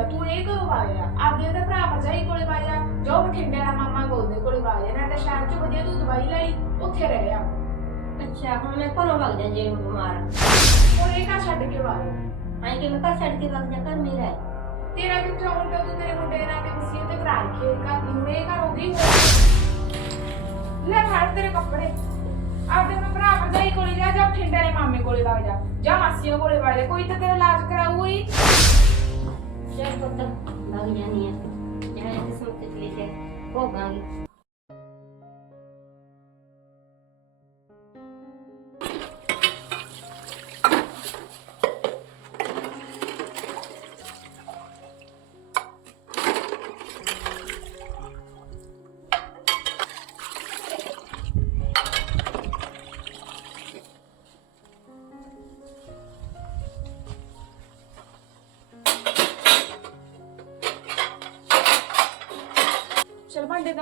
ਲੈ ਤੂੰ ਇਹ ਕਰੋ ਆਇਆ ਆਪਦੇ ਤਾਂ ਭਰਾ ਭਰਜਾਈ ਕੋਲੇ ਵਾਇਆ ਜੋ ਬਠਿੰਡੇ ਦਾ ਮਾਮਾ ਗੋਦੇ ਕੋਲੇ ਵਾਇਆ ਨਾ ਤਾਂ ਸ਼ਹਿਰ ਚ ਵਧੀਆ ਤੂੰ ਦਵਾਈ ਲਈ ਉੱਥੇ ਰਹਿ ਆ। ਅੱਛਾ ਹੁਣ ਮੈਂ ਘਰੋਂ ਵਗ ਜਾ ਜੇ ਬਿਮਾਰ ਹੁਣ ਇਹ ਘਰ ਛੱਡ ਕੇ ਵਾਇਆ ਆਈ ਕਿ ਮੈਂ ਘਰ ਛੱਡ ਕੇ ਵਗ ਜਾ ਘਰ ਮੇਰਾ ਹੈ। ਤੇਰਾ ਕਿੱਥੇ ਹੁਣ ਤਾਂ ਤੂੰ ਤੇਰੇ ਮੁੰਡੇ ਨਾਲ ਤੇ ਵਸੀਅਤ ਤੇ ਕਰਾ ਕੇ ਘਰ ਦੀ ਹੁਣ ਇਹ ਘਰ ਹੋ ਗਈ ਲੈ ਫੜ ਤੇਰੇ ਕੱਪੜੇ। ਆਪਦੇ ਨੂੰ ਭਰਾ ਭਰਜਾਈ ਕੋਲੇ ਜਾ ਜਾਂ ਬਠਿੰਡੇ ਦੇ ਮਾਮੇ ਕੋਲੇ ਵਗ ਜਾ ਜਾਂ ਮਾਸੀਆਂ ਕੋਲੇ ਵਗ ਜਾ ਕੋਈ ਤਾਂ ਤੇਰਾ ਇਲਾਜ ਕਰਾਊ ਹੀ। ਚੱਲ ਪੁੱਤ ਵਗ ਜਾਨੀ ਆ ਜਿਹੜਾ ਕਿਸਮਤ ਚ ਲਿਖਿਆ ਭੋਗਾਂਗੀ ਚਲ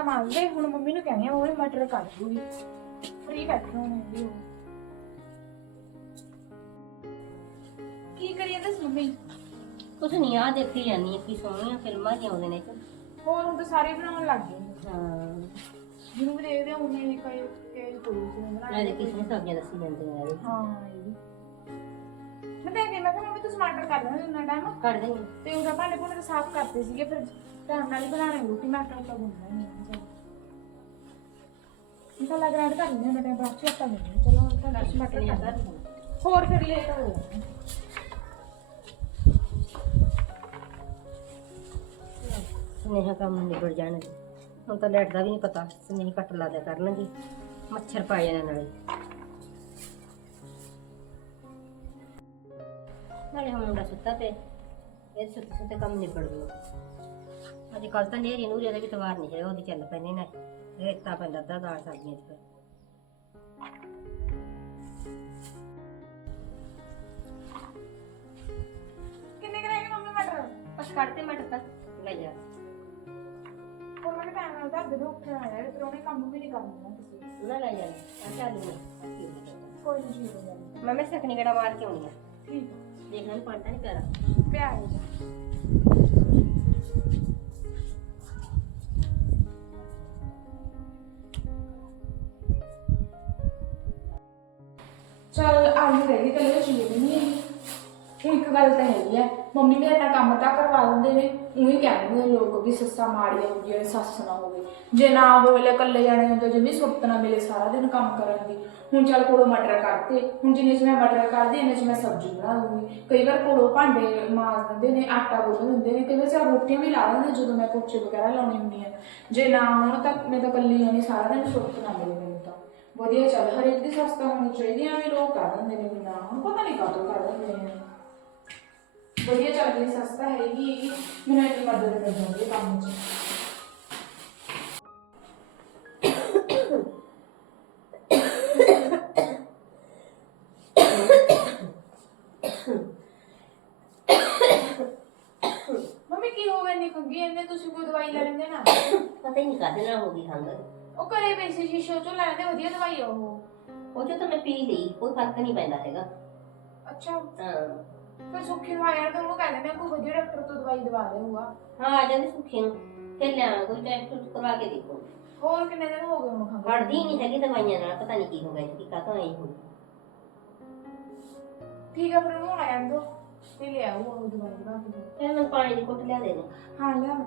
ਲੈ ਹੁਣ ਮੰਮੀ ਨੂੰ ਕਹਿੰਦੀ ਆ ਉਹ ਵੀ ਮਟਰ ਕਰ ਦੂਗੀ। ਫ੍ਰੀ ਬੈਠੀ ਹੋਣੀ ਉਹ। ਕੀ ਕਰੀਏ ਦੱਸ ਮੰਮੀ? ਕੁਛ ਨਹੀਂ ਆ ਦੇਖੀ ਜਾਨੀ ਆ ਕੀ ਸੋਹਣੀਆਂ ਫਿਲਮਾਂ ਜਿਉਂਦੇ ਨੇ ਚ ਹੋਰ ਹੁਣ ਤਾਂ ਸਾਰੇ ਬਣਾਉਣ ਲੱਗ ਗਏ ਨੇ। ਹਾਂ। ਜਿਹਨੂੰ ਵੀ ਦੇਖਦੇ ਆ ਉਹਨੇ ਵੀ ਕਈ ਕਈ ਕੋਈ ਸੀ ਬਣਾ ਮੈਂ ਦੇਖੀ ਸੀ ਸਬਜ਼ੀਆਂ ਦੱਸੀ ਜਾਂਦੇ ਨੇ। ਹਾਂ ਇਹ ਵੀ। ਮੈਂ ਤਾਂ ਇਹ ਮੈਂ ਕਿਹਾ ਮੰਮੀ ਤੁਸੀਂ ਮਟਰ ਕਰ ਦੇਣਾ ਜਿੰਨਾ ਟਾਈਮ ਕੱਢ ਦੇਂਗੇ ਤੇ ਉਹਦਾ ਭਾਂਡੇ ਭੁੰਡੇ ਤਾਂ ਸਾਫ਼ ਕਰਤੇ ਸੀਗੇ ਫਿਰ ਟਾਈਮ ਨਾਲ ਹੀ ਬਣਾਣੇ ਰੋਟੀ ਮੈਂ ਆਟਾ ਉਟਾ ਗੁੰਨਣਾ ਹੀ ਨਹੀਂ ਤਾਂ ਲੱਗ ਰਿਹਾ ਕਰ ਲੈਂਦੇ ਹਾਂ ਟਾਈਮ ਬਾਅਦ ਚ ਆਟਾ ਚਲੋ ਹੁਣ ਤਾਂ ਦਸ ਮਟਰ ਕਰ ਦਾਂ ਹੋਰ ਫਿਰ ਲੇਟ ਹੋ ਜਾਣਾ ਸਨੇਹਾ ਕੰਮ ਨਿਬੜ ਜਾਣਗੇ। ਹੁਣ ਤਾਂ ਲੈਟ ਦਾ ਵੀ ਨਹੀਂ ਪਤਾ ਸਨੇਹ ਕੱਟ ਲਾ ਦਿਆ ਕਰਨਗੇ। ਮੱਛਰ ਪਾ ਜਾਣਾ ਨਾਲੇ। ਨਾਲੇ ਹੁਣ ਮੁੰਡਾ ਸੁੱਤਾ ਤੇ ਇਹ ਸੁੱਤੇ ਸੁੱਤੇ ਕੰਮ ਨਿਬੜ ਗਿਆ। ਅੱਜ ਕੱਲ ਤਾਂ ਨੇਰੀ ਨੂਰੀ ਦਾ ਵੀ ਤਵਾਰ ਨਹੀਂ ਹੈ ਉਹਦੀ ਚੱਲ ਪੈਂਦੇ ਨੇ। ਰੇਤਾ ਪੈਂਦਾ ਅੱਧਾ ਦਾਲ ਸਬਜ਼ੀਆਂ ਚ। ਕਿੰਨੇ ਕਰਾਂਗੇ ਮੰਮੀ ਮਟਰ? ਬਸ ਕੱਢ ਤੇ ਮਟਰ ਤਾਂ ਲੈ ਜਾ। ਹੋਰ ਮੈਂ ਟਾਈਮ ਨਾਲ ਉੱਠਿਆ ਆਇਆ ਫਿਰ ਉਹਨੇ ਕੰਮ ਵੀ ਨਹੀਂ ਕਰਨਾ ਕਿਸੇ ਨਾ ਲੈ ਜਾ ਆ ਚੱਲ ਨਹੀਂ ਕੋਈ ਨਹੀਂ ਹੋ ਮੈਂ ਮੈਂ ਸਕਨੀ ਗੜਾ ਮਾਰ ਕੇ ਆਉਣੀ ਆ। ਠੀਕ ਦੇਖਣਾ ਨੀ ਪਾਣੀ ਤਾਂ ਨਹੀਂ ਪਿਆਰਾ ਪਿਆਰ ਜਾ ਚਲ ਹੁਣ ਇੱਕ ਗੱਲ ਤਾਂ ਹੈਗੀ ਹੈ ਮੰਮੀ ਮੇਰੇ ਨਾਲ ਕੰਮ ਤਾਂ ਕਰਵਾ ਦਿੰਦੇ ਨੇ, ਉਹੀ ਕਹਿੰਦੇ ਨੇ ਲੋਕ ਵੀ ਸੱਸਾ ਮਾੜੀ ਹੁੰਦੀਆਂ ਨੇ, ਸੱਸ ਨਾ ਹੋਵੇ। ਜੇ ਨਾ ਹੋਵੇ ਲੈ ਇਕੱਲੇ ਜਾਣੇ ਹੁੰਦੇ ਜਿਵੇਂ ਸੁਰਤ ਨਾ ਮਿਲੇ ਸਾਰਾ ਦਿਨ ਕੰਮ ਕਰਨ ਦੀ। ਹੁਣ ਚੱਲ ਕੋਲੋਂ ਮਟਰ ਕੱਢਤੇ, ਹੁਣ ਜਿੰਨੇ ਚ ਮੈਂ ਮਟਰ ਕੱਢਦੀ, ਇੰਨੇ ਚ ਮੈਂ ਸਬਜ਼ੀ ਬਣਾ ਦੂੰਗੀ ਕਈ ਵਾਰ ਕੋਲੋਂ ਭਾਂਡੇ ਮਾਜ ਦਿੰਦੇ ਨੇ, ਆਟਾ ਗੁੰਨ ਦਿੰਦੇ ਨੇ, ਕਈ ਵਾਰ ਚੱਲ ਰੋਟੀਆਂ ਵੀ ਲਾ ਦਿੰਦੇ ਜਦੋਂ ਮੈਂ ਪੋਚੇ ਵਗੈਰਾ ਲਾਉਣੀ ਹੁੰਦੀ ਆ। ਜੇ ਨਾ ਹੋਣ ਤਾਂ ਮੈਂ ਤਾਂ ਇਕੱਲੀ ਜਾਣੀ, ਸਾਰਾ ਦਿਨ ਸੁਰਤ ਨਾ ਮਿਲੇ ਮੈਨੂੰ ਤਾਂ। ਵਧੀਆ ਚੱਲ, ਹਰੇਕ ਦੀ ਸਸਤਾ ਹੋਣੀ ਚਾਹੀਦੀ ਆ ਵੀ ਲੋਕ ਕਰ ਦਿੰਦੇ ਨੇ ਨਾ ਹੁਣ, ਪਤਾ ਨਹੀਂ ਕਾਹਤੋਂ ਕਰ ਦਿੰਦੇ ਨੇ। ਵਧੀਆ ਚੱਲ ਰਹੀ ਸਸਤਾ ਹੈਗੀ ਹੈਗੀ। ਮੈਨੂੰ ਇੰਨੀ ਮਦਦ ਕਰ ਹੈ ਕੰਮ 'ਚ। ਮੰਮੀ ਕੀ ਹੋ ਗਿਆ? ਨਹੀਂ ਖੰਗੀ ਇਹਨੇ ਤੁਸੀਂ ਕੋਈ ਦਵਾਈ ਲੈ ਲੈਂਦੇ ਨਾ? ਪਤਾ ਹੀ ਨਹੀਂ ਕਾਹਦੇ ਨਾਲ ਹੋ ਗਈ ਖੰਗ ਉਹ ਘਰੇ ਪਈ ਸੀ ਸ਼ੀਸ਼ੋ ਚੋਂ ਲੈ ਲੈਂਦੇ ਵਧੀਆ ਦਵਾਈ ਆ ਉਹ। ਉਹ ਜੋ ਤਾਂ ਮੈਂ ਪੀ ਲਈ ਕੋਈ ਫ਼ਰਕ ਨਹੀਂ ਪੈਂਦਾ ਹੈਗਾ। ਅੱਛਾ। ਹਾਂ। ਫਿਰ ਸੁੱਖੀ ਨੂੰ ਆਇਆ ਤਾਂ ਉਹ ਕਹਿੰਦੇ ਨੇ ਕੋਈ ਵਧੀਆ ਡਾਕਟਰ ਤੋਂ ਦਵਾਈ ਦਵਾ ਦੇਊਗਾ। ਹਾਂ ਆ ਜਾਂਦੇ ਸੁੱਖੀ ਨੂੰ। ਫਿਰ ਲਿਆਵਾਂ ਕੋਈ ਟੈਸਟ ਟੂਸਟ ਕਰਵਾ ਕੇ ਦੇਖੋ। ਹੋਰ ਕਿੰਨੇ ਦਿਨ ਹੋ ਗਏ ਉਹਨੂੰ ਖੰਗ ਹੜਦੀ ਨਹੀਂ ਹੈਗੀ ਦਵਾਈਆਂ ਨਾਲ ਪਤਾ ਨਹੀਂ ਕੀ ਹੋ ਗਿਆ ਕਿ ਕਾਹਤੋਂ ਆਈ ਹੋ ਠੀਕ ਆ ਫਿਰ ਉਹਨੂੰ ਹੁਣ ਆਇਆ ਦੋ ਤੇ ਲੈ ਆਊ ਉਹ ਦਵਾਈ ਦਵਾ ਕੇ। ਫਿਰ ਮੈਂ ਪਾਣੀ ਦੀ ਘੁੱਟ ਲਿਆ ਦੇ ਦੇ ਹਾਂ ਲਿਆ ਮੈਂ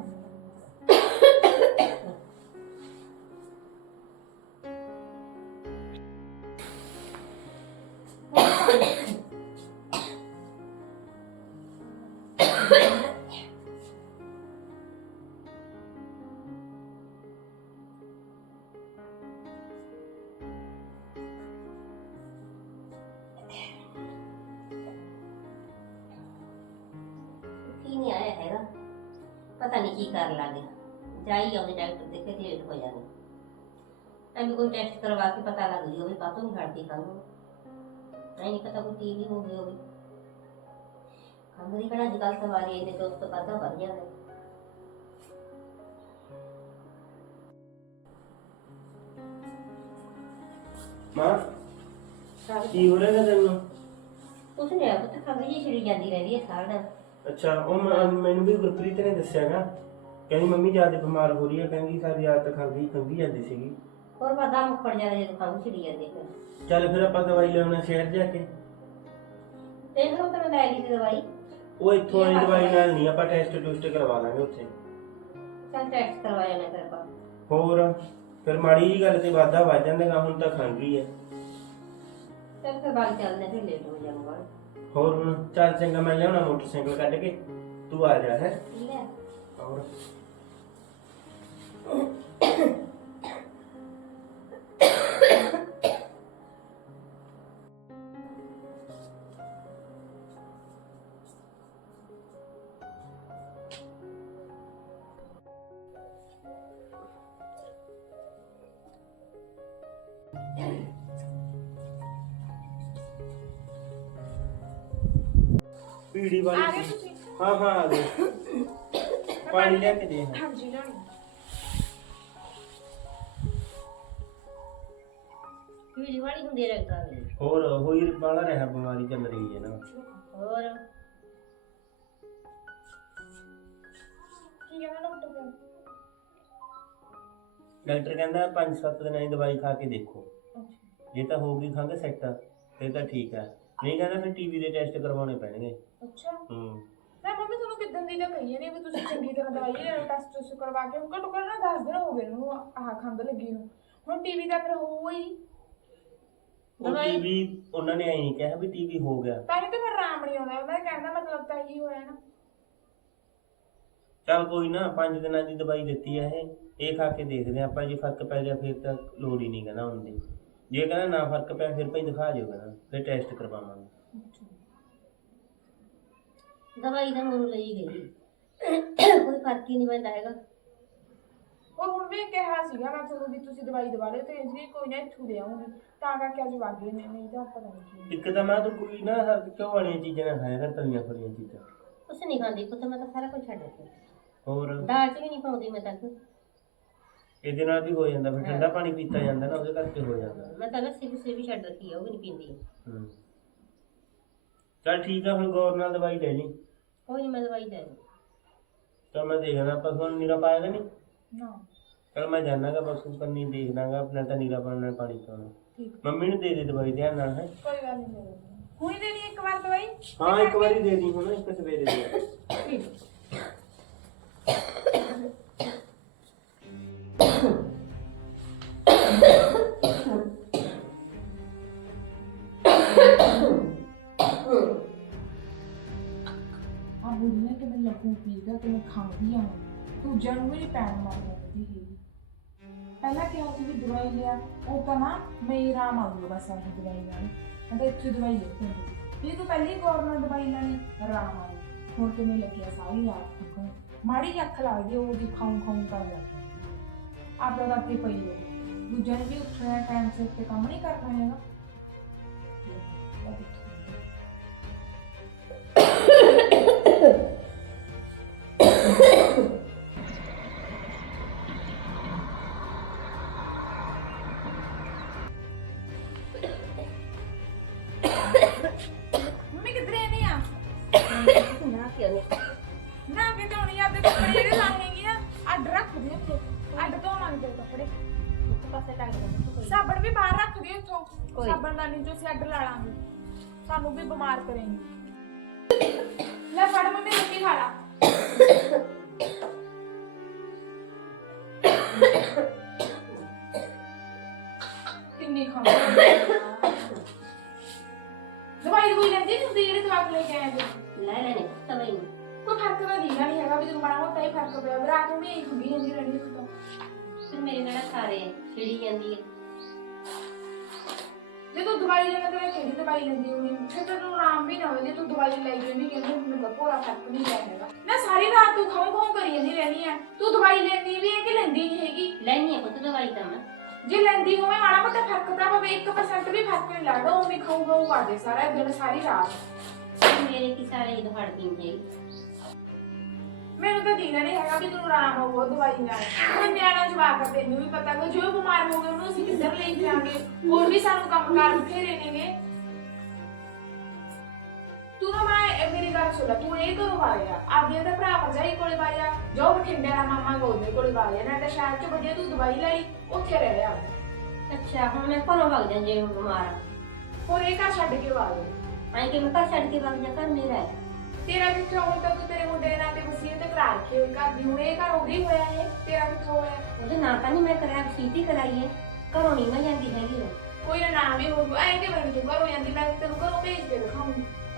ਪਤਾ ਨਹੀਂ ਕੀ ਕਰ ਲਾਂਗੇ ਜਾਈ ਆਉਂਦੇ ਡਾਕਟਰ ਦੇ ਫਿਰ ਲੇਟ ਹੋ ਜਾਣੀ ਐਵੇਂ ਕੋਈ ਟੈਸਟ ਕਰਵਾ ਕੇ ਪਤਾ ਲੱਗ ਜੀ ਹੋਵੇ ਕਾਹਤੋਂ ਨਹੀਂ ਹਟਦੀ ਖੰਗ ਨਹੀਂ ਪਤਾ ਕੋਈ ਟੀਵੀ ਹੋ ਗਈ ਹੋਵੇ। ਖੰਗ ਦੀ ਕਿਹੜਾ ਅੱਜ ਕੱਲ੍ਹ ਸਵਾਰੀ ਇਹਨੇ ਤੋਂ ਉਸ ਤੋਂ ਵੱਧ ਵੱਧ ਜਾਂਦੇ। ਮਾਂ ਕੀ ਹੋ ਰਿਹਾ ਤੈਨੂੰ? ਕੁਛ ਨਹੀਂ ਆ ਪੁੱਤ ਖੰਗ ਜੀ ਛਿੜੀ ਜਾਂਦੀ ਰਹਿੰਦੀ ਹੈ ਸਾਰਾ ਦਿਨ। ਅੱਛਾ ਉਹ ਮ- ਮੈਨੂੰ ਵੀ ਗੁਰਪ੍ਰੀਤ ਨੇ ਦੱਸਿਆਗਾ। ਕਹਿੰਦੀ ਮੰਮੀ ਜ਼ਿਆਦਾ ਬਿਮਾਰ ਹੋ ਰਹੀ ਹੈ ਕਹਿੰਦੀ ਸਾਰੀ ਰਾਤ ਖੰਗੀ ਖੰਗੀ ਜਾਂਦੀ ਸੀਗੀ। ਹੋਰ ਪਤਾ ਮੁੱਕੜ ਜਾਵੇ ਜਦੋਂ ਖੰਘ ਛਿੜੀ ਜਾਂਦੀ ਫਿਰ ਚੱਲ ਫਿਰ ਆਪਾਂ ਦਵਾਈ ਲੈਣਾ ਸ਼ਹਿਰ ਜਾ ਕੇ। ਦੇਖ ਲਓ ਤਾਂ ਮੈਂ ਲੈ ਲਈ ਸੀ ਦਵਾਈ। ਉਹ ਇੱਥੋਂ ਆਈ ਦਵਾਈ ਨਾਲ ਨਹੀਂ ਆਪਾਂ ਟੈਸਟ ਟੂਸਟ ਕਰਵਾ ਲਾਂਗੇ ਉੱਥੇ। ਚੱਲ ਟੈਸਟ ਕਰਵਾਇਆ ਨਾ ਫਿਰ ਆਪਾਂ। ਹੋਰ ਫਿਰ ਮਾੜੀ ਜੀ ਗੱਲ ਤੇ ਵਾਧਾ ਵੱਜ ਜਾਂਦਾਗਾ ਹੁਣ ਤਾਂ ਖੰਗੀ ਹੈ ਚੱਲ ਫਿਰ ਬਾਅਦ ਚੱਲਦੇ ਫਿਰ ਲੇਟ ਹੋ ਜਾਊਗਾ। ਹੋਰ ਹੁਣ ਚੱਲ ਚੰਗਾ ਮੈਂ ਲਿਆਉਣਾ ਮੋਟਰਸਾਈਕਲ ਕੱਢ ਕੇ। ਤੂੰ ਆ ਜਾ ਹੈ। ਲੈ। ਹੋਰ। ਪੀੜੀ ਵਾਲੀ ਹਾਂ ਹਾਂ ਆ ਗਏ। ਪਾਣੀ ਲੈ ਕੇ ਦੇ। ਹਾਂਜੀ। ਵਾਲਾ ਰਿਹਾ ਬਿਮਾਰੀ ਚੱਲ ਰਹੀ ਹੈ ਨਾ। ਹੋਰ? ਕੀ ਕਹਿੰਦਾ ਡਾਕਟਰ ਡਾਕਟਰ ਕਹਿੰਦਾ 5-7 ਦਿਨਾਂ ਦੀ ਦਵਾਈ ਖਾ ਕੇ ਦੇਖੋ। ਜੇ ਤਾਂ ਹੋ ਗਈ ਖੰਘ ਸੈੱਟ ਫਿਰ ਤਾਂ ਠੀਕ ਹੈ। ਨਹੀਂ ਕਹਿੰਦਾ ਫਿਰ ਟੀਵੀ ਦੇ ਟੈਸਟ ਕਰਵਾਉਣੇ ਪੈਣਗੇ। ਅੱਛਾ। ਹੂੰ। ਮੈਂ ਮੰਮੀ ਤੁਹਾਨੂੰ ਕਿਦਾਂ ਦੀ ਤਾਂ ਕਹੀ ਨਹੀਂ ਵੀ ਤੁਸੀਂ ਚੰਗੀ ਤਰ੍ਹਾਂ ਦਵਾਈ ਟੈਸਟ ਟੂਸਟ ਕਰਵਾ ਕੇ ਘੱਟੋ ਘੱਟ ਨਾ 10 ਦਿਨ ਹੋ ਗਏ ਨੂੰ ਆਹ ਖੰਗ ਲੱਗੀ ਨੂੰ। ਹੁਣ ਟੀਵੀ ਦਾ ਫਿਰ ਹੋਊਗਾ ਹੀ। ਉਹ ਟੀਵੀ ਉਹਨਾਂ ਨੇ ਐਂ ਨਹੀਂ ਕਿਹਾ ਵੀ ਟੀਵੀ ਹੋ ਗਿਆ। ਤਾਂ ਹੀ ਤਾਂ ਫਿਰ ਆਰਾਮ ਨਹੀਂ ਆਉਂਦਾ ਉਹਨਾਂ ਦਾ ਕਹਿਣ ਦਾ ਮਤਲਬ ਤਾਂ ਇਹੀ ਹੋਇਆ ਨਾ। ਚੱਲ ਕੋਈ ਨਾ 5 ਦਿਨਾਂ ਦੀ ਦਵਾਈ ਦਿੱਤੀ ਹੈ ਇਹ ਇਹ ਖਾ ਕੇ ਦੇਖਦੇ ਹਾਂ ਆਪਾਂ ਜੇ ਫ਼ਰਕ ਪੈ ਗਿਆ ਫਿਰ ਤਾਂ ਲੋੜ ਹੀ ਨਹੀਂ ਕਹਿੰਦਾ ਹੁਣ ਦੀ ਜੇ ਕਹਿੰਦਾ ਨਾ ਫ਼ਰਕ ਪਿਆ ਫਿਰ ਭਾਈ ਦਿਖਾ ਜਿਓ ਕਹਿੰਦਾ ਫਿਰ ਟੈਸਟ ਕਰਵਾਵਾਂਗੇ। ਦਵਾਈ ਤਾਂ ਮੈਨੂੰ ਲਈ ਗਈ। ਕੋਈ ਫ਼ਰਕ ਹੀ ਨਹੀਂ ਪੈਂਦਾ ਹੈਗਾ। ਉਹ ਹੁਣ ਵੀ ਕਿਹਾ ਸੀਗਾ ਮੈਂ ਤੁਹਾਨੂੰ ਵੀ ਤੁਸੀਂ ਦਵਾਈ ਦਵਾ ਲਿਓ ਤੇ ਜੀ ਕੋਈ ਨਾ ਇੱਥੋਂ ਦੇ ਆਉਂਗੀ ਤਾਂ ਕਰਕੇ ਅੱਜ ਵਗ ਗਏ ਨੇ ਨਹੀਂ ਤਾਂ ਪਤਾ ਨਹੀਂ। ਕੀ ਇੱਕ ਤਾਂ ਮੈਂ ਤੂੰ ਕੋਈ ਨਾ ਆਹ ਕਿਉਂ ਵਾਲੀਆਂ ਚੀਜ਼ਾਂ ਨਾ ਖਾਇਆ ਕਰ ਤਲੀਆਂ ਫਲੀਆਂ ਚੀਜ਼ਾਂ। ਕੁਛ ਨਹੀਂ ਖਾਂਦੀ ਪੁੱਤ ਮੈਂ ਤਾਂ ਸਾਰਾ ਕੁਝ ਛੱਡ ਦਿੱਤਾ। ਹੋਰ? ਦਾਲ ਚ ਵੀ ਨਹੀਂ ਪਾਉਂਦੀ ਮੈਂ ਤਾਂ। ਇਹਦੇ ਨਾਲ ਵੀ ਹੋ ਜਾਂਦਾ ਫਿਰ ਠੰਡਾ ਪਾਣੀ ਪੀਤਾ ਜਾਂਦਾ ਨਾ ਉਹਦੇ ਕਰਕੇ ਹੋ ਜਾਂਦਾ। ਮੈਂ ਤਾਂ ਲੱਸੀ ਲੁੱਸੀ ਵੀ ਛੱਡ ਰੱਖੀ ਆ ਉਹ ਵੀ ਨਹੀਂ ਪੀਂਦੀ। ਹੂੰ। ਚੱਲ ਠੀਕ ਆ ਹੁਣ ਗੌਰ ਨਾਲ ਦਵਾਈ ਲੈ ਲਈ। ਕੋਈ ਨੀ ਮੈਂ ਦਵਾਈ ਦੇ ਦੂੰ ਤਾਂ ਮੈਂ ਦੇਖਦਾ ਆਪਾਂ ਹੁਣ ਨੀਰਾ ਪਾਇਆ ਤਾਂ ਨਹੀਂ? ਨਾ। ਚਲ ਮੈਂ ਜਾਣਾਗਾ ਬਸ ਉੱਪਰ ਨਹੀਂ ਦੇਖਦਾਗਾ ਆਪਣਾ ਤਾਂ ਨੀਰਾ ਪਾਉਣਾ ਪਾਣੀ ਪਾਉਣਾ ਠੀਕ ਮੰਮੀ ਨੂੰ ਦੇ ਦੇ ਦਵਾਈ ਧਿਆਨ ਨਾਲ ਹੈ। ਕੋਈ ਗੱਲ ਨਹੀਂ ਦੇ ਹੁਣੀ ਦੇਣੀ ਇੱਕ ਵਾਰ ਦਵਾਈ? ਹਾਂ ਇੱਕ ਵਾਰੀ ਦੇ ਦੀ ਹੁਣ ਇੱਕ ਸਵੇਰੇ ਦੇ ਠੀਕ। ਆ ਬੁੜੀਆਂ ਕਿ ਮੈਂ ਲੱਗੂ ਪੀਗਾ ਕਿ ਮੈਂ ਖਾਂਦੀ ਆ। ਨੂੰ ਵੀ ਨਹੀਂ ਪੈਣ ਮਾਰਦੀ ਹੈਗੀ ਪਹਿਲਾਂ ਕਿਹਾ ਸੀ ਵੀ ਦਵਾਈ ਲਿਆ? ਉਹ ਤਾਂ ਨਾ ਮੇਰੀ ਬਸ ਆਹੀ ਦਵਾਈ ਨਾਲ ਕਹਿੰਦਾ ਇੱਥੇ ਦਵਾਈ ਲੈ ਤੂੰ ਇਹ ਤੂੰ ਪਹਿਲੀ ਗੌਰਮੈਂਟ ਦਵਾਈ ਲੈਣੀ? ਆਰਾਮ ਆ। ਜਾਊ। ਹੁਣ ਕਿਵੇਂ ਲੱਗਿਆ, ਸਾਰੀ ਰਾਤ ਤੱਕ। ਮਾੜੀ ਜਿਹੀ ਅੱਖ ਲੱਗਦੀ ਉਹਦੀ ਖਾਉਂ ਖਾਉਂ ਕਰ ਜਾਂਦੀ ਆਪਦਾ ਤਾਂ ਪਈ ਹੋ ਦੂਜਾ ਨੇ ਵੀ ਉੱਠਣਾ ਟਾਈਮ ਸਿਰ ਤੇ ਕੰਮ ਨਹੀਂ ਕਰਨਾ ਹੈਗਾ। ਦਵਾਈ ਦਵਾਈ ਲੈਂਦੀ ਨੀ ਹੁੰਦੀ ਜਿਹੜੀ ਦਵਾ ਕੇ ਲੈ ਕੇ ਆਏ ਜੀ ਲੈ ਲੈ ਨੇ ਤਵੇ ਨੂੰ ਕੋਈ ਫ਼ਰਕ ਤਾਂ ਦੀਗਾ ਨਹੀਂ ਹੈਗਾ ਵੀ ਜਦੋਂ ਮਾੜਾ ਮੋਟਾ ਹੀ ਫ਼ਰਕ ਪਿਆ ਰਾਤ ਨੂੰ ਵੀ ਇਹੀ ਖੁੱਲੀ ਜਾਂਦੀ ਰਹਿੰਦੀ ਸੀ ਤਾਂ ਫਿਰ ਮੇਰੇ ਨਾਲ ਸਾਰੇ ਛਿੜੀ ਜਾਂਦੀ ਹੈ ਜੇ ਤੂੰ ਦਵਾਈ ਲੈਣਾ ਤਾਂ ਕਿਹੜੀ ਦਵਾਈ ਲੈਂਦੀ ਹੋਣੀ ਫਿਰ ਤੈਨੂੰ ਆਰਾਮ ਵੀ ਨਾ ਹੋਵੇ ਜੇ ਤੂੰ ਦਵਾਈ ਲਈ ਜਾਂਦੀ ਕਹਿੰਦੀ ਮੈਨੂੰ ਤਾਂ ਪੂਰਾ ਫ਼ਰਕ ਨਹੀਂ ਪਿਆ ਹੈਗਾ। ਨਾ ਸਾਰੀ ਰਾਤ ਤੂੰ ਖਾਉਂ ਖਾਉਂ ਕਰੀ ਜਾਂਦੀ ਰਹਿਣੀ ਹੈ ਤੂੰ ਦਵਾਈ ਲੈਂਦੀ ਵੀ ਹੈ ਕਿ ਲੈਂਦੀ ਨਹੀਂ ਹੈਗੀ? ਲੈਣੀ ਹੈ ਪੁੱਤ ਦਵਾਈ ਤਾਂ ਮੈਂ। ਜੇ ਲੈਂਦੀ ਹੋਵੇ ਮਾੜਾ ਮੋਟਾ ਫ਼ਰਕ ਤਾਂ ਹੋਵੇ 1% ਵੀ ਫ਼ਰਕ ਨਹੀਂ ਲੱਗਦਾ ਉਹ ਵੀ ਖਾਉਂ ਖਾਉਂ ਕਰਦੇ ਸਾਰਾ ਦਿਨ ਸਾਰੀ ਰਾਤ। ਫਿਰ ਮੇਰੇ ਕੀ ਸਾਰੇ ਇਹ ਹੜਦੀ ਨਹੀਂ ਮੈਨੂੰ ਤਾਂ ਦੀਨਾ ਨਹੀਂ ਹੈਗਾ ਵੀ ਤੈਨੂੰ ਆਰਾਮ ਹੋਊਗਾ ਦਵਾਈ ਨਾਲ। ਹੁਣ ਨਿਆਣਾ ਜਵਾਕ ਆ, ਤੈਨੂੰ ਵੀ ਪਤਾ ਕਿ ਜੋ ਬਿਮਾਰ ਹੋ ਗਿਆ ਉਹਨੂੰ ਅਸੀਂ ਕਿੱਧਰ ਲੈ ਜਾਵਾਂਗੇ ਹੋਰ ਵੀ ਸਾਨੂੰ ਕੰਮਕਾਰ ਬਥੇਰੇ ਨੇਗੇ। ਤੂੰ ਨਾ ਮੈਂ ਇਹ ਮੇਰੀ ਗੱਲ ਸੁਣ ਲੈ ਤੂੰ ਇਹ ਕਰੋ ਵਾਇਆ ਆਪਦੇ ਤਾਂ ਭਰਾ ਭਰਜਾਈ ਕੋਲੇ ਵਾਇਆ ਜੋ ਬਠਿੰਡੇ ਦਾ ਮਾਮਾ ਗੋਦੇ ਕੋਲੇ ਵਾਇਆ ਨਾ ਤਾਂ ਸ਼ਹਿਰ ਚ ਵਧੀਆ ਤੂੰ ਦਵਾਈ ਲੈ ਲਈ ਉੱਥੇ ਰਹਿ ਰਿਹਾ ਅੱਛਾ ਹੁਣ ਮੈਂ ਘਰੋਂ ਵਗ ਜਾਂ ਜੇ ਹੁਣ ਬਿਮਾਰ ਆ ਹੋਰ ਇਹ ਘਰ ਛੱਡ ਕੇ ਵਾਇਆ ਐਂ ਕਿ ਮੈਂ ਘਰ ਛੱਡ ਕੇ ਵਗ ਜਾ ਘਰ ਮੇਰਾ ਹੈ ਤੇਰਾ ਕਿੱਥੇ ਹੁਣ ਤੱਕ ਤੇਰੇ ਮੁੰਡੇ ਦੇ ਨਾਂ ਤੇ ਵਸੀਅਤ ਕਰਾ ਰੱਖੀ ਹੋਈ ਘਰ ਦੀ ਹੁਣ ਇਹ ਘਰ ਉਹਦੀ ਹੋਇਆ ਹੈ ਤੇਰਾ ਕਿੱਥੋਂ ਹੋਇਆ ਉਹਦੇ ਨਾਂ ਤਾਂ ਨਹੀਂ ਮੈਂ ਕਰਾਇਆ ਸੀਤੀ ਕਰਾਈ ਹੈ ਘਰੋਂ ਨਹੀਂ ਮੈਂ ਜਾਂਦੀ ਹੈਗੀ ਉਹ ਕੋਈ ਨਾ ਨਾਮ ਹੀ ਹੋਊਗਾ ਐਂ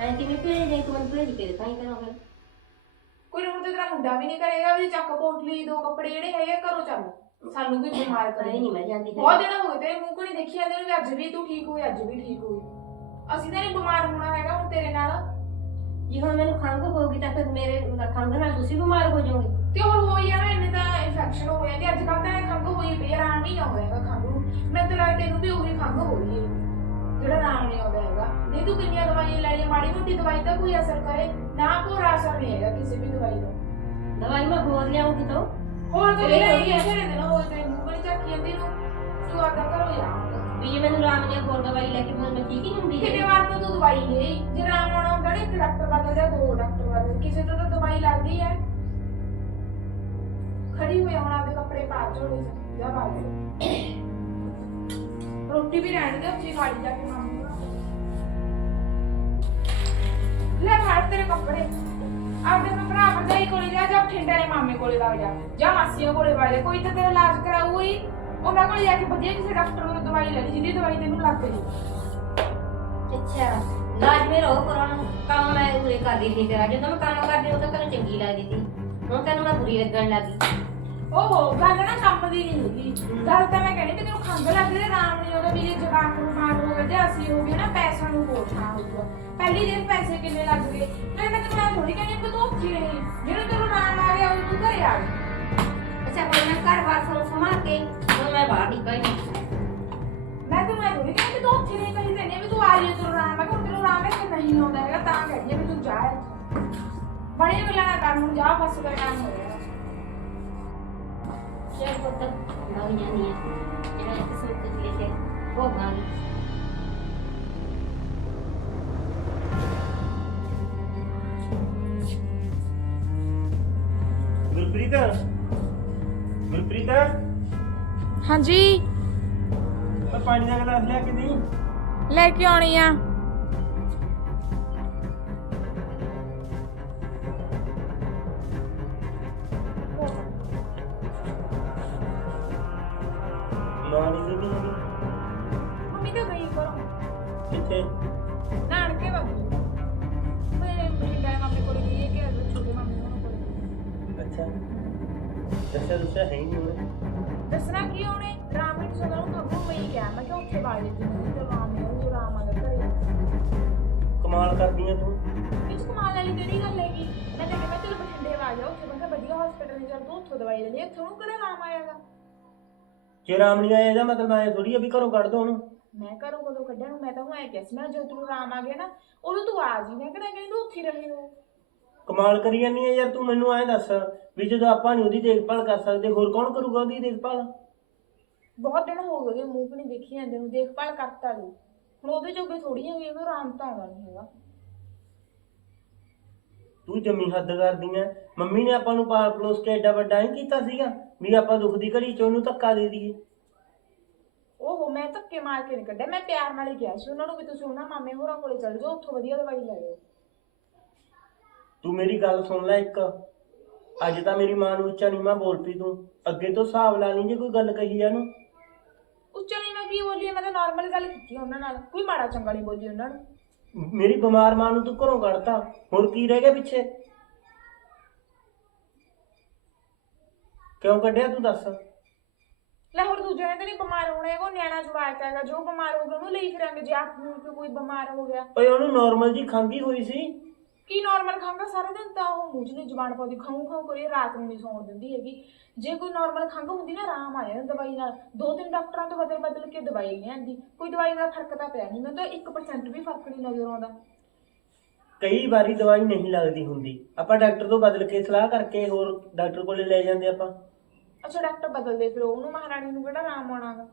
ਐਂ ਕਿ ਮੈਂ ਭੇਜ ਦੇ ਤੂੰ ਮੈਨੂੰ ਭੇਜ ਕੇ ਦਿਖਾਈ ਕਰਾਂ ਫਿਰ। ਕੋਈ ਨਾ ਹੁਣ ਤੇ ਤੇਰਾ ਮੁੰਡਾ ਵੀ ਨਹੀਂ ਕਰੇਗਾ ਵੀ ਚੱਕ ਪੋਟਲੀ ਦੋ ਕੱਪੜੇ ਜਿਹੜੇ ਹੈਗੇ ਘਰੋਂ ਚੱਲ। ਸਾਨੂੰ ਵੀ ਬਿਮਾਰ ਕਰੇ ਨਹੀਂ ਮੈਂ ਜਾਂਦੀ ਬਹੁਤ ਦਿਨ ਹੋ ਗਏ ਤੇਰੇ ਮੂੰਹ ਨਹੀਂ ਦੇਖੀ ਜਾਂਦੇ ਨੂੰ ਵੀ ਅੱਜ ਵੀ ਤੂੰ ਠੀਕ ਹੋਈ ਅੱਜ ਵੀ ਠੀਕ ਹੋਈ। ਅਸੀਂ ਤਾਂ ਨਹੀਂ ਬਿਮਾਰ ਹੋਣਾ ਹੈਗਾ ਹੁਣ ਤੇਰੇ ਨਾਲ। ਜੇ ਹੁਣ ਮੈਨੂੰ ਖੰਘ ਹੋਊਗੀ ਤਾਂ ਫਿਰ ਮੇਰੇ ਖੰਘ ਨਾਲ ਤੁਸੀਂ ਬਿਮਾਰ ਹੋ ਜਾਓਗੇ। ਤੇ ਹੋਰ ਹੋਈ ਆ ਨਾ ਇੰਨੇ ਤਾਂ ਇਨਫੈਕਸ਼ਨ ਹੋ ਜਾਂਦੀ ਅੱਜ ਕੱਲ੍ਹ ਤਾਂ ਇਹ ਖੰਘ ਹੋਈ ਪਈ ਆ, ਆਰਾਮ ਨਹੀਂ ਆਉਂਦਾ ਹੈਗਾ ਖੰਘ ਨੂੰ। ਮੈਂ ਤਾਂ ਲੱਗਦਾ ਤੈਨੂੰ ਵੀ ਉਹੀ ਖੰਘ ਹੋ ਰਹੀ ਹੈ। ਜਿਹੜਾ ਆਰਾਮ ਨਹੀਂ ਆਉਂਦਾ ਹੈਗਾ। ਨਹੀਂ ਤੂੰ ਕਿੰਨੀਆਂ ਦਵਾਈਆਂ ਲੈ ਲਈ ਮਾੜੀ ਮੋਟੀ ਦਵਾਈ ਤਾਂ ਕੋਈ ਅਸਰ ਕਰੇ। ਨਾ ਕੋਈ ਅਸਰ ਨਹੀਂ ਹੈਗਾ ਕਿਸੇ ਵੀ ਦਵਾਈ ਦਾ ਦਵਾਈ ਮੈਂ ਹੋਰ ਲਿਆਉਂਗੀ ਤਾਂ। ਹੋਰ ਤੇ ਲੈ ਲਈ ਜਿਹੜੇ ਦਿਨ ਹੋਰ ਤੇ ਮੂੰਹ ਬਣੀ ਚੱਕੀ ਜਾਂਦੀ ਨੂੰ। ਤੂੰ ਆਦਾ ਕਰੋ ਯਾਰ ਵੀ ਜੇ ਮੈਨੂੰ ਰਾਮ ਨੇ ਹੋਰ ਦਵਾਈ ਲੈ ਕੇ ਫਿਰ ਮੈਂ ਠੀਕ ਹੀ ਨਹੀਂ ਹੁੰਦੀ ਕਿੰਨੇ ਵਾਰ ਤਾਂ ਤੂੰ ਦਵਾਈ ਲਈ? ਜੇ ਆਰਾਮ ਆਉਣਾ ਹੁੰਦਾ ਨਾ ਇੱਕ ਡਾਕਟਰ ਬਦਲ ਜਾ ਦੋ ਡਾਕਟਰ ਬਦਲ। ਕਿਸੇ ਤੋਂ ਤਾਂ ਦਵਾਈ ਲੱਗਦੀ ਹੈ। ਖੜੀ ਹੋਈ ਆਉਣਾ ਦੇ ਕੱਪੜੇ ਪਾ ਝੋਲੇ ਚ ਜਾ ਬਾਹਰ। ਰੋਟੀ ਵੀ ਰਹਿਣ ਦੇ ਉੱਚੀ ਖਾਲੀ ਜਾ ਕੇ ਮਾਮੂ ਨੂੰ। ਲੈ ਫੜ ਤੇਰੇ ਕੱਪੜੇ। ਆਪਦੇ ਮੈਂ ਭਰਾ ਭਰਜਾਈ ਕੋਲੇ ਜਾ, ਜਾਂ ਠਿੰਡੇ ਦੇ ਮਾਮੇ ਕੋਲੇ ਵਗ ਜਾ, ਜਾਂ ਮਾਸੀਆਂ ਕੋਲੇ ਵਗ ਜਾ। ਕੋਈ ਤਾਂ ਤੇਰਾ ਇਲਾਜ ਕਰਾਊ ਹੀ, ਉਹਨਾਂ ਕੋਲੇ ਜਾ ਕੇ ਵਧੀਆ ਕਿਸੇ ਡਾਕਟਰ ਕੋਲ ਦਵਾਈ ਲੈ ਲਈ, ਜਿਹਦੀ ਦਵਾਈ ਤੈਨੂੰ ਲੱਗ ਜੇ। ਅੱਛਾ ਲਾਜ ਮੇਰਾ ਉਹ ਕਰਾਉਣਾ ਕੰਮ ਮੈਂ ਉਰੇ ਕਰਦੀ ਸੀ ਤੇਰਾ। ਜਦੋਂ ਮੈਂ ਕੰਮ ਕਰਦੀ, ਉਹ ਤਾਂ ਤੈਨੂੰ ਚੰਗੀ ਲੱਗਦੀ ਸੀ। ਹੁਣ ਤੈਨੂੰ ਮੈਂ ਬੁਰੀ ਲੱਗਣ ਲੱਗੀ। ਓਹੋ ਗੱਲ ਨਾ ਕੰਮ ਦੀ ਨਹੀਂ ਹੈਗੀ। ਗੱਲ ਤਾਂ ਮੈਂ ਕਹਿੰਦੀ ਤੈਨੂੰ ਖੰਗ ਉਹਦਾ ਜਵਾਕ ਨੂੰ ਮਾਰ ਹੋ ਗਿਆ ਜੇ ਅਸੀਂ ਹੋ ਗਏ ਨਾ ਪੈਸਾ ਨੂੰ ਕੋਟਣਾ ਹੋਊਗਾ ਪਹਿਲੀ ਦਿਨ ਪੈਸੇ ਕਿੰਨੇ ਲੱਗ ਗਏ? ਮੈਂ ਤਾਂ ਤੈਨੂੰ ਇਹ ਥੋੜੀ ਕਹਿੰਦੀ ਕਿ ਤੂੰ ਉੱਥੇ ਰਹੀ। ਜਦੋਂ ਤੈਨੂੰ ਨਾਮ ਆ ਗਿਆ ਉਦੋਂ ਤੂੰ ਘਰੇ ਆ ਗਈ ਅੱਛਾ ਹੁਣ ਮੈਂ ਘਰ ਬਾਰ ਤੋਂ ਸੰਭਾਲ ਕੇ ਹੁਣ ਮੈਂ ਬਾਹਰ ਨਿਕਲ ਗਈ। ਮੈਂ ਤੈਨੂੰ ਥੋੜੀ ਕਹਿੰਦੀ ਕਿ ਤੂੰ ਰਹੀ ਕਹੀ ਵੀ ਆ ਤੈਨੂੰ ਇੱਥੇ ਨਹੀਂ ਆਉਂਦਾ ਹੈਗਾ ਤਾਂ ਕਹਿੰਦੀ ਵੀ ਤੂੰ ਜਾ ਬੜੇ ਗੱਲਾਂ ਨਾ ਕਰ ਹੁਣ ਜਾ ਫਸ ਕਰ ਕੰਮ ਹੋ ਸ਼ੇਰ ਪੁੱਤ ਲੱਗ ਜਾਣੀ ਹੈ ਜਿਹੜਾ ਇੱਕ ਸੂਟ ਲੈ ਕੇ ਭੋਗਾਂ ਦੀ ਗੁਰਪ੍ਰੀਤ ਗੁਰਪ੍ਰੀਤ? ਹਾਂਜੀ। ਮੈਂ ਪਾਣੀ ਦਾ ਗਲਾਸ ਲਿਆ ਕੇ ਨਹੀਂ ਲੈ ਕੇ ਆਉਣੀ ਆ। ਮਾਂ ਨਹੀਂ ਦੁੱਧ ਨਹੀਂ ਮੰਮੀ ਤਾਂ ਗਈ ਕਰੋ। ਕਿੱਥੇ? ਨਾਨਕੇ ਵਗੂ ਮੈਂ ਬਰਿੰਦਾ ਮਾਮੇ ਕੋਲ ਗਈ ਹੈ ਕਿ ਅੱਜ ਛੋਟੇ ਮਾਮੇ ਕੋਲ ਅੱਛਾ। ਦੱਸਿਆ ਦੱਸਿਆ ਹੈ ਹੀ ਨਹੀਂ ਉਹਨੇ। ਦੱਸਣਾ ਕੀ ਉਹਨੇ? ਰਾਮ ਨੂੰ ਜਦੋਂ ਨੂੰ ਖਬਰੂ ਮੈਂ ਹੀ ਕਿਹਾ ਮੈਂ ਕਿ ਉੱਥੇ ਬਾਲੇ ਜੀ ਨੂੰ ਤੇ ਰਾਮ ਨੇ ਉਹ ਰਾਮ ਆ ਗਿਆ ਘਰੇ ਕਮਾਲ ਕਰਦੀ ਆ ਤੂੰ। ਵਿੱਚ ਕਮਾਲ ਵਾਲੀ ਕਿਹੜੀ ਗੱਲ ਹੈਗੀ? ਮੈਂ ਤਾਂ ਕਹਿੰਦਾ ਚਲ ਬਠਿੰਡੇ ਆ ਜਾ। ਉੱਥੇ ਮੈਂ ਕਿਹਾ ਵਧੀਆ ਹਸਪੀਟਲ ਨਹੀਂ ਚੱਲ ਤੂੰ ਉੱਥੋਂ ਦਵਾਈ ਲੈ ਲਈ ਇੱਥੋਂ ਨੂੰ ਕਿਹੜਾ ਰਾਮ ਆਏਗਾ ਜੇ ਰਾਮ ਨਹੀਂ ਆਇਆ ਇਹਦਾ ਮਤਲਬ ਆਇਆ ਥੋੜੀ ਆ ਵੀ ਘਰੋਂ ਕੱਢ ਦੋ ਉਹਨੂੰ। ਮੈਂ ਘਰੋਂ ਕਦੋਂ ਕੱਢਿਆ ਨੂੰ ਮੈਂ ਤਾਂ ਹੁਣ ਐ ਕਿਹਾ ਸੀ ਮੈਂ ਜਦੋਂ ਤੂੰ ਰਾਮ ਆ ਗਿਆ ਨਾ ਉਦੋਂ ਤੂੰ ਆ ਜੀ ਮੈਂ ਕਿਹੜਾ ਕਹਿੰਦੀ ਤੂੰ ਉੱਥੇ ਰਹੇ ਹੋ। ਕਮਾਲ ਕਰੀ ਜਾਂਦੀ ਆ ਯਾਰ ਤੂੰ ਮੈਨੂੰ ਐਂ ਦੱਸ ਵੀ ਜਦੋਂ ਆਪਾਂ ਨਹੀਂ ਉਹਦੀ ਦੇਖਭਾਲ ਕਰ ਸਕਦੇ ਹੋਰ ਕੌਣ ਕਰੂਗਾ ਉਹਦੀ ਦੇਖਭਾਲ? ਬਹੁਤ ਦਿਨ ਹੋ ਗਏ ਉਹਦੇ ਮੂੰਹ ਵੀ ਨਹੀਂ ਦੇਖੀ ਜਾਂਦੇ ਨੂੰ ਦੇਖਭਾਲ ਕਰਤਾ ਲਈ ਹੁਣ ਉਹਦੇ ਜੋਗੇ ਥੋੜੀ ਹੈਗੀ ਉਹ ਆਰਾਮ ਤਾਂ ਆਉਣਾ ਨਹੀਂ ਹੈਗਾ। ਤੂੰ ਜੰਮੀ ਹੱਦ ਕਰਦੀ ਐ। ਮੰਮੀ ਨੇ ਆਪਾਂ ਨੂੰ ਪਾਲ ਪਲੋਸ ਕੇ ਐਡਾ ਵੱਡਾ ਹੀ ਕੀਤਾ ਸੀਗਾ ਵੀ ਆਪਾਂ ਦੁੱਖ ਦੀ ਘੜੀ ਚ ਉਹਨੂੰ ਧੱਕਾ ਦੇ ਦਈਏ। ਓਹੋ ਮੈਂ ਧੱਕੇ ਮਾਰ ਕੇ ਨਹੀਂ ਕੱਢਿਆ ਮੈਂ ਪਿਆਰ ਨਾਲ ਹੀ ਕਿਹਾ ਸੀ ਉਹਨਾਂ ਨੂੰ ਵੀ ਤੁਸੀਂ ਉਹਨਾਂ ਮਾਮੇ ਹੋਰਾਂ ਕੋਲੇ ਚੱਲ ਜਾਓ ਉੱਥੋਂ ਵਧੀਆ ਦਵਾਈ ਲੈ ਲਿਓ ਤੂੰ ਮੇਰੀ ਗੱਲ ਸੁਣ ਲੈ ਇੱਕ। ਅੱਜ ਤਾਂ ਮੇਰੀ ਮਾਂ ਨੂੰ ਉੱਚਾ ਨੀਵਾਂ ਬੋਲ ਪਈ ਤੂੰ। ਅੱਗੇ ਤੋਂ ਹਿਸਾਬ ਲਾ ਲਈ ਜੇ ਕੋਈ ਗੱਲ ਕਹੀ ਆ ਨੂੰ ਉੱਚਾ ਨਹੀਂ ਮੈਂ ਕੀ ਬੋਲੀ ਮੈਂ ਤਾਂ ਨਾਰਮਲ ਗੱਲ ਕੀਤੀ ਉਹਨਾਂ ਨਾਲ। ਕੋਈ ਮਾੜਾ ਚੰਗਾ ਨਹੀਂ ਬੋਲੀ ਉਹਨਾਂ ਨੂੰ। ਮੇਰੀ ਬਿਮਾਰ ਮਾਂ ਨੂੰ ਤੂੰ ਘਰੋਂ ਕੱਢਤਾ। ਹੋਰ ਕੀ ਰਹਿ ਗਿਆ ਪਿੱਛੇ? ਕਿਉਂ ਕੱਢਿਆ ਤੂੰ ਦੱਸ? ਲੈ ਹੋਰ ਦੂਜੇ ਨੇ ਤਾਂ ਨਹੀਂ ਬਿਮਾਰ ਹੋਣਾ ਹੈਗਾ ਉਹ ਨਿਆਣਾ ਜਵਾਕ ਹੈਗਾ ਜੋ ਬਿਮਾਰ ਹੋ ਗਿਆ ਉਹਨੂੰ ਲਈ ਫਿਰਾਂਗੇ ਜੇ ਆਪ ਨੂੰ ਕੋਈ ਬਿਮਾਰ ਹੋ ਗਿਆ। ਓਏ ਉਹਨੂੰ ਨਾਰਮਲ ਜੀ ਖੰਗੀ ਹੋਈ ਸੀ। ਕੀ ਨਾਰਮਲ ਖਾਂਗਾ ਸਾਰਾ ਦਿਨ ਤਾਂ ਉਹ ਮੂੰਹ 'ਚ ਜ਼ਬਾਨ ਪਾਉਂਦੀ ਖਾਉ ਖਾਉ ਕਰੀ ਰਾਤ ਨੂੰ ਨਹੀਂ ਸੌਣ ਦਿੰਦੀ ਹੈਗੀ। ਜੇ ਕੋਈ ਨਾਰਮਲ ਖੰਘ ਹੁੰਦੀ ਨਾ ਆਰਾਮ ਆ ਜਾਂਦਾ ਦਵਾਈ ਨਾਲ। ਦੋ ਤਿੰਨ ਡਾਕਟਰਾਂ ਤੋਂ ਬਦਲ ਬਦਲ ਕੇ ਦਵਾਈ ਲਿਆਂਦੀ ਕੋਈ ਦਵਾਈ ਦਾ ਫ਼ਰਕ ਤਾਂ ਪਿਆ ਨਹੀਂ। ਮੈਨੂੰ ਤਾਂ 1% ਵੀ ਫ਼ਰਕ ਨਹੀਂ ਨਜ਼ਰ ਆਉਂਦਾ। ਕਈ ਵਾਰੀ ਦਵਾਈ ਨਹੀਂ ਲੱਗਦੀ ਹੁੰਦੀ। ਆਪਾਂ ਡਾਕਟਰ ਤੋਂ ਬਦਲ ਕੇ ਸਲਾਹ ਕਰਕੇ ਹੋਰ ਡਾਕਟਰ ਕੋਲੇ ਲੈ ਜਾਂਦੇ ਆਪਾਂ। ਅੱਛਾ ਡਾਕਟਰ ਬਦਲਦੇ ਫਿਰ ਉਹਨੂੰ ਮਹਾਰਾਣੀ ਨੂੰ ਕਿਹੜਾ ਆਰਾਮ ਆਉਣਾਗਾ